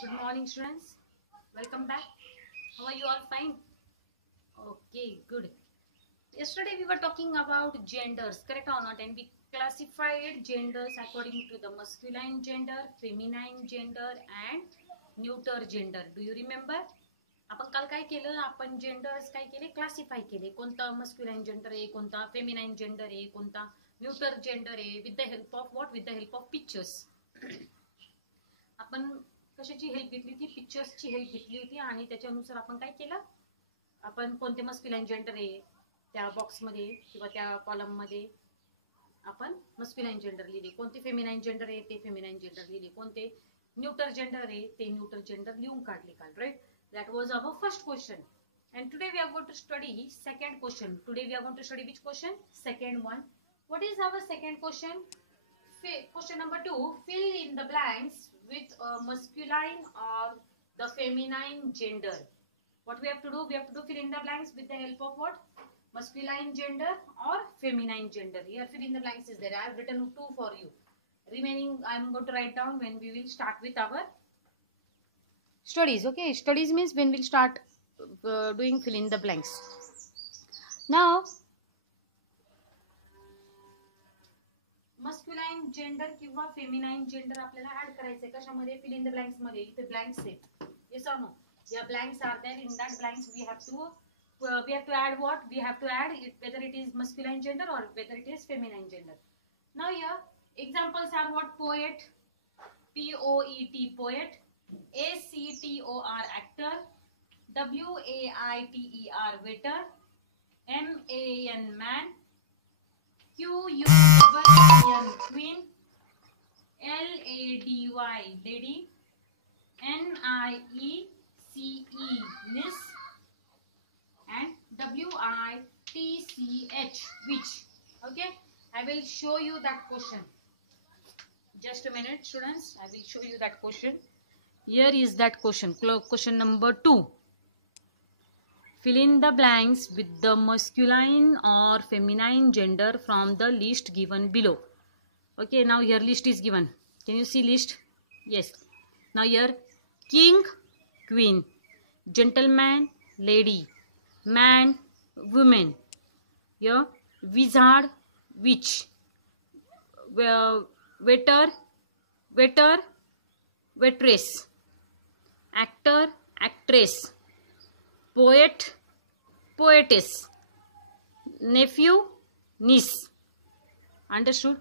Good morning, students. Welcome back. How are you all? Fine? Okay, good. Yesterday we were talking about genders, correct or not? And we classified genders according to the masculine gender, feminine gender, and neuter gender. Do you remember? आपण काल काय केलं? आपण genders काय केले? Classify केले. कोणता मस्क्युलाइन gender आहे, कोणता फेमिनाइन जेंडर आहे, कोणता न्यूटर जेंडर आहे, with the help of what? With the help of pictures. आपण कशाची हेल्प घेतली होती? पिक्चर्सची हेल्प घेतली होती आणि त्याच्यानुसार आपण काय केलं? आपण कोणते मस्क्युलाइन जेंडर आहे त्या बॉक्समध्ये किंवा त्या कॉलममध्ये आपण मस्क्युलाइन जेंडर लिहिले, कोणते फेमिनाइन जेंडर आहे ते फेमिनाइन जेंडर लिहिले, कोणते न्यूटर जेंडर आहे ते न्यूटर जेंडर लिहून काढले काल. Right, that was our first question. And today we are going to study second question. Today we are going to study which question? Second one. What is our second question? Question number 2. Fill in the blanks with a masculine or the feminine gender. What we have to do? We have to do fill in the blanks with the help of what? Masculine gender or feminine gender. Here fill in the blanks is there. I have written 2 for you. Remaining I am going to write down when we will start with our studies. Okay, studies means when we'll start doing fill in the blanks. Now masculine gender किंवा feminine gender आपल्याला add करायचंय कशामध्ये? Fill in the blanks मध्ये. इथे blanks आहेत, yes or no? या blanks are there. In that blanks we have to add what? We have to add it, whether it is masculine gender or whether it is feminine gender. Now here examples are what? Poet, P-O-E-T, poet. A-C-T-O-R, actor. W-A-I-T-E-R, waiter. M-A-N, man. Q-U-E-N, queen. L-A-D-Y, lady. N-I-E-C-E, miss. And W-I-T-C-H, witch. Okay, I will show you that question. Just a minute, students. I will show you that question. Here is that question. Question number 2. Fill in the blanks with the masculine or feminine gender from the list given below. Okay, now here list is given. Can you see list? Yes. Now here king, queen, gentleman, lady, man, woman. Here wizard, witch, waiter, waitress, actor, actress, poet, poetess, nephew, niece. Understood?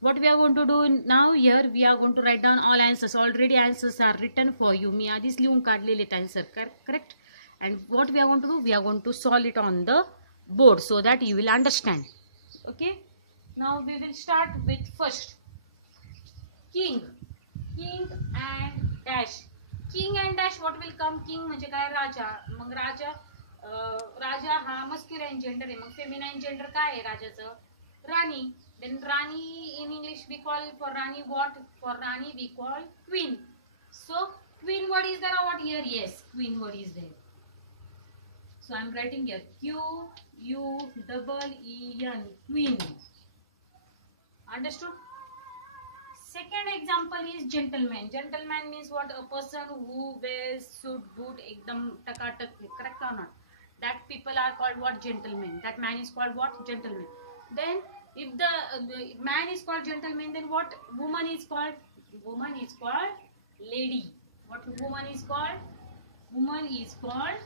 What we are going to do now? Here we are going to write down all answers. Already answers are written for you. मी आधीच लिहून काढलेले answer, correct? And what we are going to do? We are going to solve it on the board so that you will understand. Okay? Now we will start with first king. King and dash. King and dash, what will come? King म्हणजे काय? राजा. मग राजा हा मस्क्युलाइन gender आहे. मग feminine gender काय आहे राजाचं? राणी. Then Rani in English we call for Rani what? For Rani we call queen. So queen word is there or what here? Yes, queen word is there. So I am writing here Q-U-E-E-N, queen. Understood? Second example is gentleman. Gentleman means what? A person who wears suit, boot, ekdam takatak. Correct or not? That people are called what? Gentleman. That man is called what? Gentleman. Then if the man is called gentleman, then what woman is called? Woman is called lady. What woman is called? Woman is called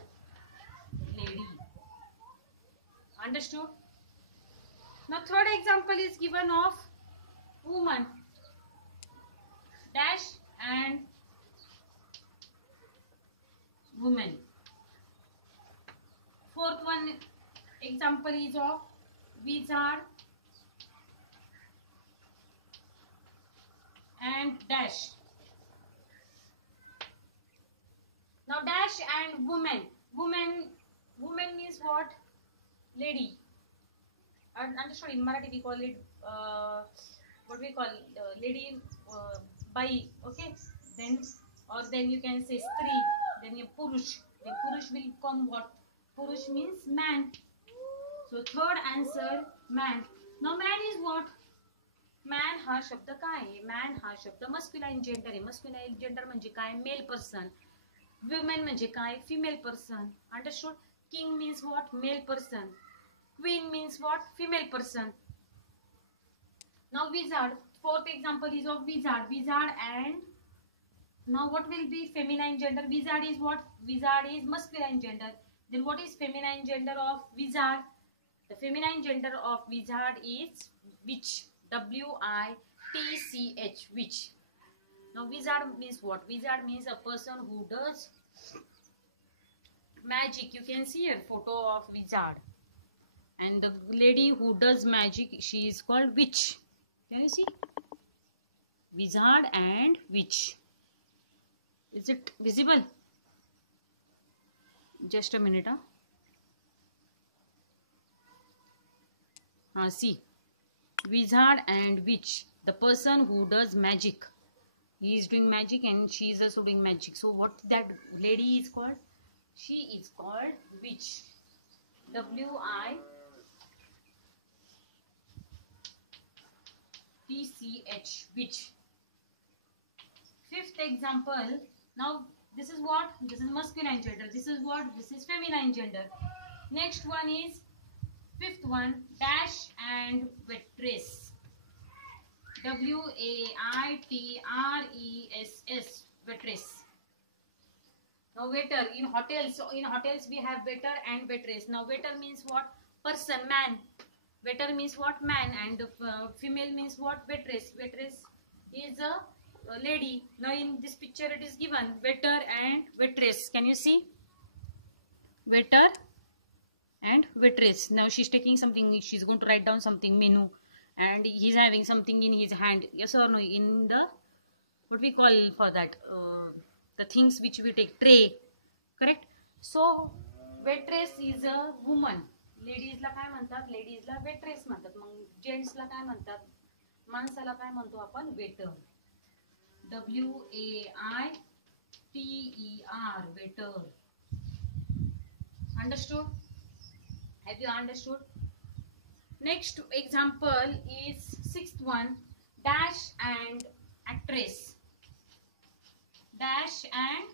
lady. Understood? Now third example is given of woman dash and woman. Fourth one example is of wizard and dash. Now dash and woman. Woman means what? Lady. Understood? In Marathi we call it what we call lady, bai. Okay, then you can say stri. Then purush. Then purush will come what? Purush means man. So third answer man. Now man is what? Man हा शब्द काय आहे? Man हा शब्द मस्क्युलाइन gender आहे. मस्क्युलाइन gender म्हणजे काय? Male person. Women म्हणजे काय? Female person. Understood? King means what? Male person. Queen means what? Female person. Now wizard. Fourth example is of wizard. Wizard and now what will be feminine gender? Wizard is what? Wizard is masculine gender. Then what is feminine gender of wizard? The feminine gender of wizard is witch. W-I-T-C-H. Witch. Now wizard means what? Wizard means a person who does magic. You can see a photo of wizard. And the lady who does magic, she is called witch. Can you see? Wizard and witch. Is it visible? Just a minute. See. Wizard and witch. The person who does magic. He is doing magic and she is also doing magic. So what that lady is called? She is called witch. W-I-T-C-H. Witch. Fifth example. Now this is what? This is masculine gender. This is what? This is feminine gender. Next one is fifth one. Dash and waitress. W-A-I-T-R-E-S-S. Waitress. Now waiter. In hotels we have waiter and waitress. Now waiter means what? Person, man. Waiter means what? Man. And female means what? Waitress. Waitress is a lady. Now in this picture it is given waiter and waitress. Can you see? Waiter and waitress. Now she's taking something. She's going to write down something, menu, and he's having something in his hand. Yes or no? In the, what we call for that, the things which we take, tray. Correct? So waitress is a woman. Ladies ला काय म्हणतात? Ladies ला waitress म्हणतात. मग gents ला काय म्हणतात? माणसाला काय म्हणतो आपण? Waiter. W-A-I-T-E-R. waiter. Understood? Have you understood? Next example is sixth one. Dash and actress. Dash and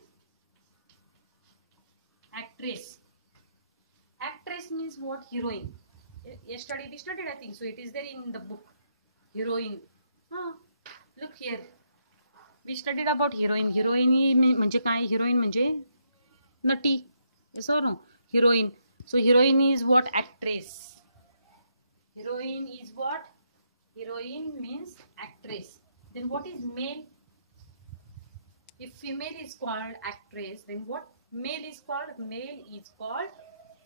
actress. Actress means what? Heroine. Yesterday we studied, I think so. It is there in the book. Heroine. Look here. We studied about heroine. Heroine म्हणजे काय? Heroine म्हणजे नटी. Yes or no? Heroine. So heroine is what? Actress. Heroine is what? Heroine means actress. Then what is male? If female is called actress, then what male is called? Male is called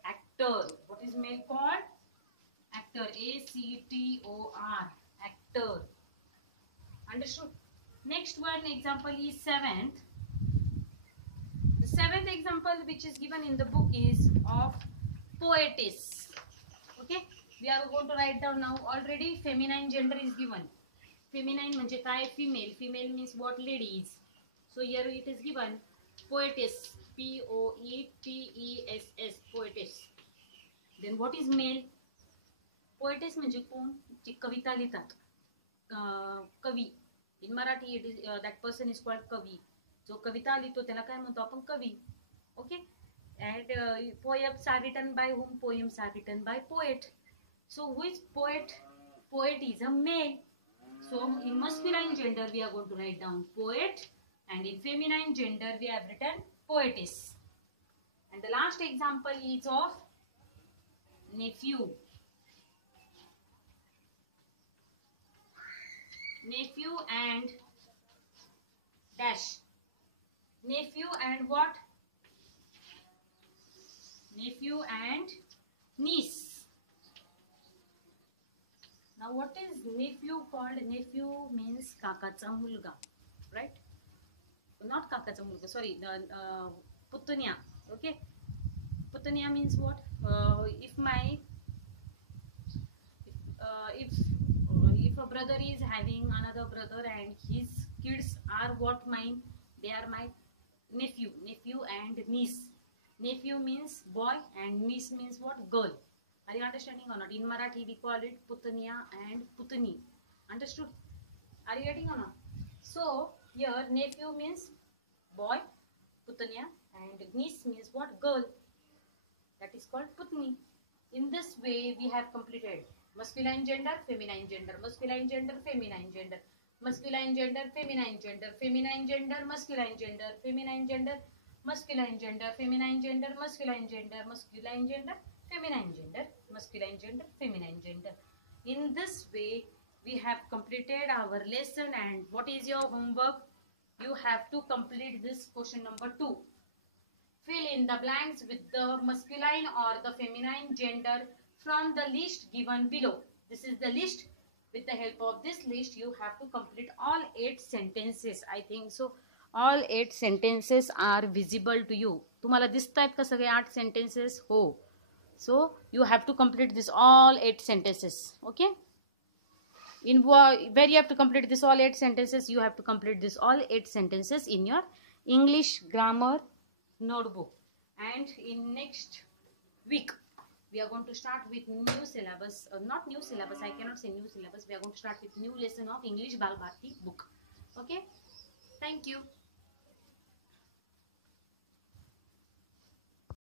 actor. What is male called? Actor. A-C-T-O-R. Actor. Understood? Next one example is seventh. The seventh example which is given in the book is of poetess. Okay? We are going to write down now. Already feminine gender is given. Feminine म्हणजे काय? Female. Female means what? Ladies. So here it is given poetess. P-O-E-T-E-S-S. Poetess. Then what is male? Poetess म्हणजे कोण? जी कविता लिहितात. कवी. In Marathi it is that person is called kavi. जो कविता लिहितो त्याला काय म्हणतो आपण? कवी. Okay? And poems are written by whom? Poems are written by poet. So who is poet? Poet is a male. So in masculine gender we are going to write down poet, and in feminine gender we have written poetess. And the last example is of nephew. Nephew and dash. Nephew and what? Nephew and niece. Now what is nephew called? Nephew means kakacha mulga, right? Not kakacha mulga, sorry, the putunya. Okay? Putunya means what? If a brother is having another brother and his kids are what? Mine. They are my nephew. Nephew and niece. Nephew means boy and niece means what? Girl. Are you understanding or not? In Marathi we call it putniya and putni. Understood? Are you getting or not? So here nephew means boy, putanya, and niece means what? Girl. That is called putni. In this way we have completed masculine gender, feminine gender, masculine gender, feminine gender, masculine gender, feminine gender, feminine gender, masculine gender, feminine gender, masculine gender, feminine gender, masculine gender, masculine gender, feminine gender, masculine gender, feminine gender. In this way we have completed our lesson. And what is your homework? You have to complete this question number 2. Fill in the blanks with the masculine or the feminine gender from the list given below. This is the list. With the help of this list, you have to complete all 8 sentences. I think so. All 8 sentences are visible to you. तुम्हाला दिसतायत का सगळे 8 sentences? हो. So you have to complete this all 8 sentences. Okay. In where you have to complete this all 8 sentences, you have to complete this all 8 sentences in your English grammar notebook. And in next week we are going to start with new syllabus, not new syllabus, I cannot say new syllabus, we are going to start with new lesson of English Bal Bharti book. Okay, thank you.